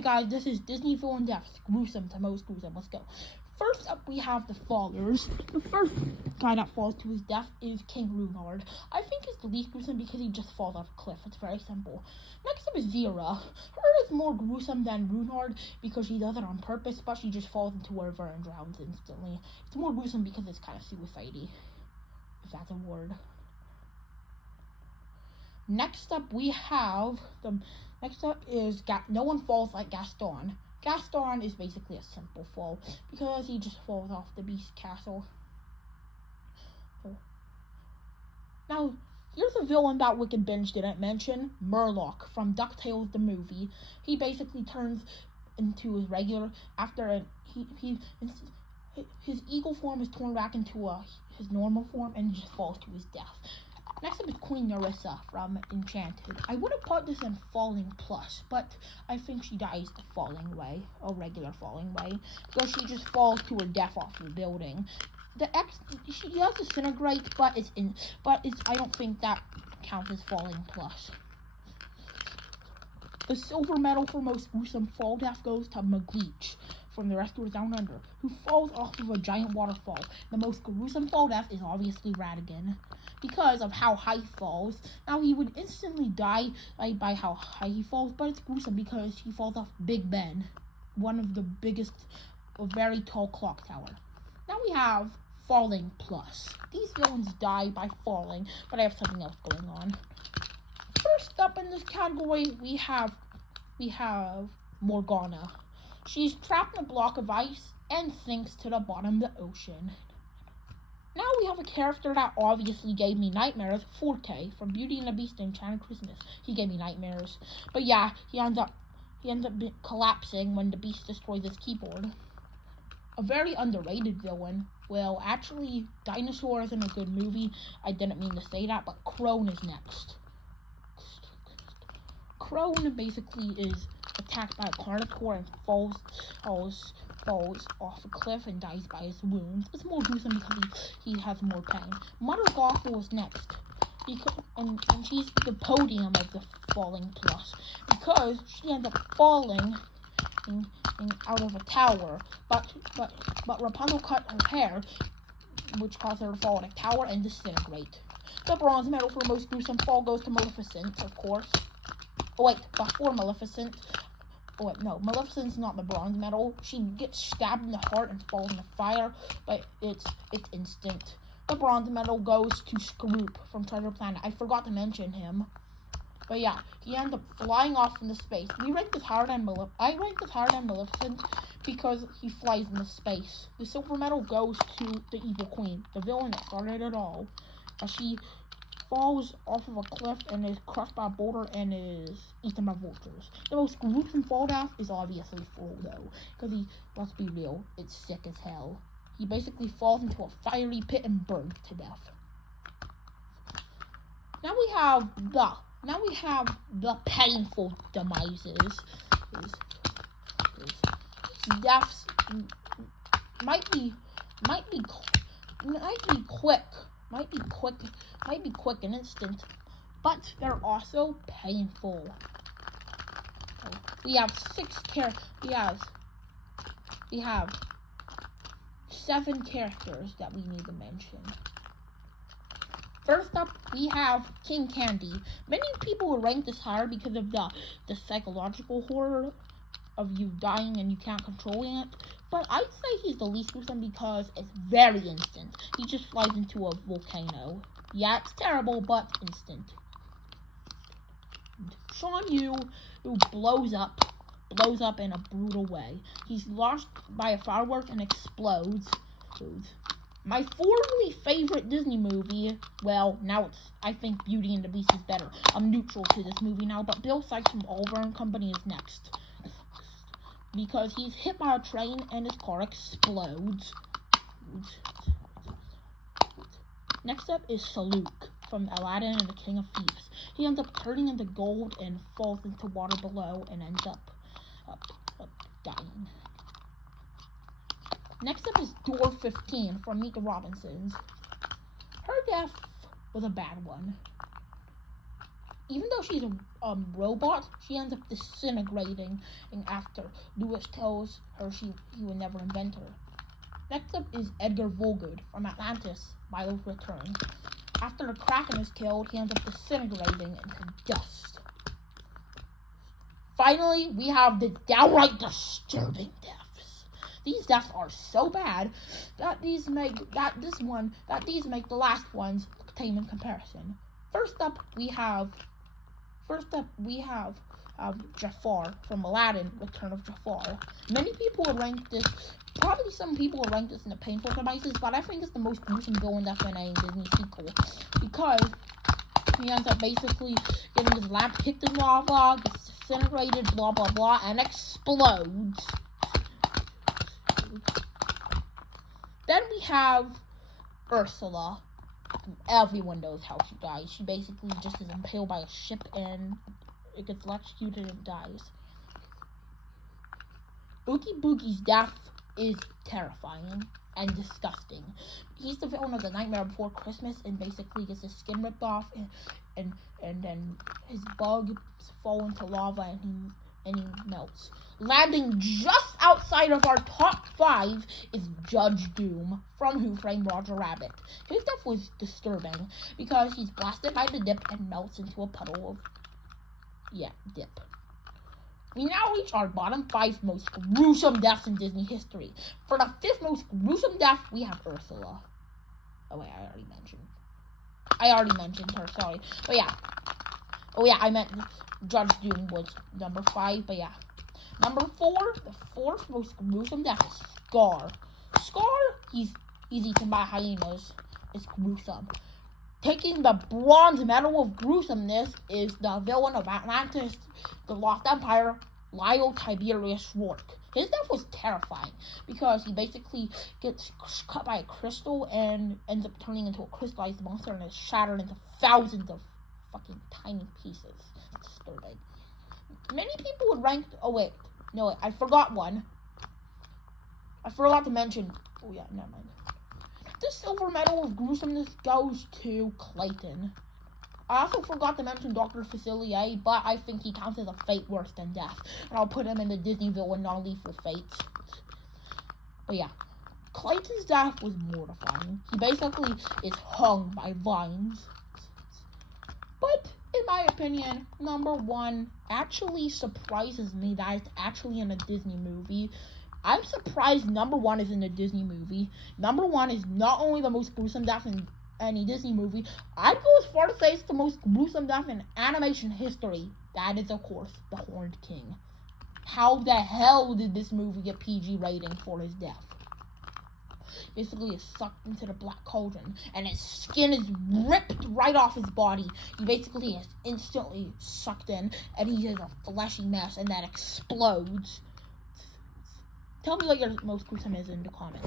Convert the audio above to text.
Hey guys, this is Disney Villain Deaths, gruesome to most gruesome. Let's go. First up, we have the fallers. The first guy that falls to his death is King Runard. I think he's the least gruesome because he just falls off a cliff. It's very simple. Next up is Zira. Her is more gruesome than Runard because she does it on purpose, but she just falls into a river and drowns instantly. It's more gruesome because it's kind of suicide-y, if that's a word. Next up is no one falls like Gaston. Gaston is basically a simple fall because he just falls off the beast castle. Now, here's a villain that Wicked Binge didn't mention, Murloc from DuckTales the movie. He basically turns into his regular his eagle form is torn back into his normal form and he just falls to his death. Next up is Queen Nerissa from Enchanted. I would have put this in Falling Plus, but I think she dies the falling way, a regular falling way, because she just falls to her death off the building. She does disintegrate, but I don't think that counts as Falling Plus. The silver medal for most gruesome fall death goes to McGleech from The Rescuers Down Under, who falls off of a giant waterfall. The most gruesome fall death is obviously Ratigan, because of how high he falls. Now, he would instantly die by how high he falls, but it's gruesome because he falls off Big Ben, one of the biggest, a very tall clock tower. Now we have Falling Plus. These villains die by falling, but I have something else going on. First up in this category, we have Morgana. She's trapped in a block of ice and sinks to the bottom of the ocean. Now we have a character that obviously gave me nightmares, Forte from Beauty and the Beast and Enchanted Christmas. He gave me nightmares. But yeah, he ends up collapsing when the Beast destroys his keyboard. A very underrated villain. Well, actually, Dinosaur isn't a good movie. I didn't mean to say that, but Crone is next. Crone basically is attacked by a carnivore and falls off a cliff and dies by his wounds. It's more gruesome because he has more pain. Mother Gothel is next, and she's the podium of the Falling Plus because she ends up falling out of a tower, but Rapunzel cut her hair, which caused her to fall in a tower and disintegrate. The bronze medal for most gruesome fall goes to Maleficent, of course. Oh wait, before Maleficent. Oh wait, no, Maleficent's not the bronze medal. She gets stabbed in the heart and falls in the fire, but it's instant. The bronze medal goes to Scroop from Treasure Planet. I forgot to mention him. But yeah, he ends up flying off into space. I ranked this higher than Maleficent because he flies into space. The silver medal goes to the Evil Queen, the villain that started it all. She falls off of a cliff and is crushed by a boulder and is eaten by vultures. The most gruesome fall death is obviously Frodo, because let's be real, it's sick as hell. He basically falls into a fiery pit and burns to death. Now we have the painful demises. His deaths might be quick and instant, but they're also painful. We have we have 7 characters that we need to mention. First up, we have King Candy. Many people would rank this higher because of the psychological horror of you dying and you can't control it. But I'd say he's the least gruesome because it's very instant. He just flies into a volcano. Yeah, it's terrible, but instant. Sean Yu, who blows up in a brutal way. He's launched by a firework and explodes. My formerly favorite Disney movie, well, now I think Beauty and the Beast is better. I'm neutral to this movie now, but Bill Sikes from Oliver and Company is next, because he's hit by a train and his car explodes. Next up is Saluk from Aladdin and the King of Thieves. He ends up turning into gold and falls into water below and ends up dying. Next up is Door 15 from Meet the Robinsons. Her death was a bad one. even though she's a robot, she ends up disintegrating after Lewis tells her he would never invent her. Next up is Edgar Volgood from Atlantis, Milo's Return. After the Kraken is killed, he ends up disintegrating into dust. Finally, we have the downright disturbing deaths. These deaths are so bad that these make the last ones look tame in comparison. First up, we have Jafar from Aladdin, Return of Jafar. Many people would rank this, probably some people would rank this in the painful devices, but I think it's the most gruesome villain death in a Disney sequel, because he ends up basically getting his lamp kicked in lava, gets disintegrated, blah blah blah, and explodes. Then we have Ursula. Everyone knows how she dies. She basically just is impaled by a ship and it gets electrocuted and dies. Oogie Boogie's death is terrifying and disgusting. He's the villain of The Nightmare Before Christmas and basically gets his skin ripped off and then his bugs fall into lava and he melts. Landing just outside of our top 5 is Judge Doom from Who Framed Roger Rabbit. His death was disturbing because he's blasted by the dip and melts into a puddle of dip. We now reach our bottom 5 most gruesome deaths in Disney history. For the 5th most gruesome death, we have Ursula. Oh wait, I already mentioned her, sorry. But yeah. Oh yeah, I meant Judge Doom was number 5, but yeah. Number 4, the 4th most gruesome death is Scar. Scar, he's eaten by hyenas. It's gruesome. Taking the bronze medal of gruesomeness is the villain of Atlantis, the Lost Empire, Lyle Tiberius Rourke. His death was terrifying because he basically gets cut by a crystal and ends up turning into a crystallized monster and is shattered into thousands of fucking tiny pieces. It's disturbing. Many people would rank... I forgot one. I forgot to mention... Oh yeah, never mind. The silver medal of gruesomeness goes to Clayton. I also forgot to mention Dr. Facilier, but I think he counts as a fate worse than death. And I'll put him in the Disney villain non-lethal fates. But yeah, Clayton's death was mortifying. He basically is hung by vines. But, in my opinion, number 1 actually surprises me that it's actually in a Disney movie. I'm surprised number 1 is in a Disney movie. Number 1 is not only the most gruesome death in any Disney movie, I'd go as far to say it's the most gruesome death in animation history. That is, of course, the Horned King. How the hell did this movie get PG rating for his death? Basically, is sucked into the black cauldron, and his skin is ripped right off his body. He basically is instantly sucked in, and he is a fleshy mess, and that explodes. Tell me what your most gruesome is in the comments.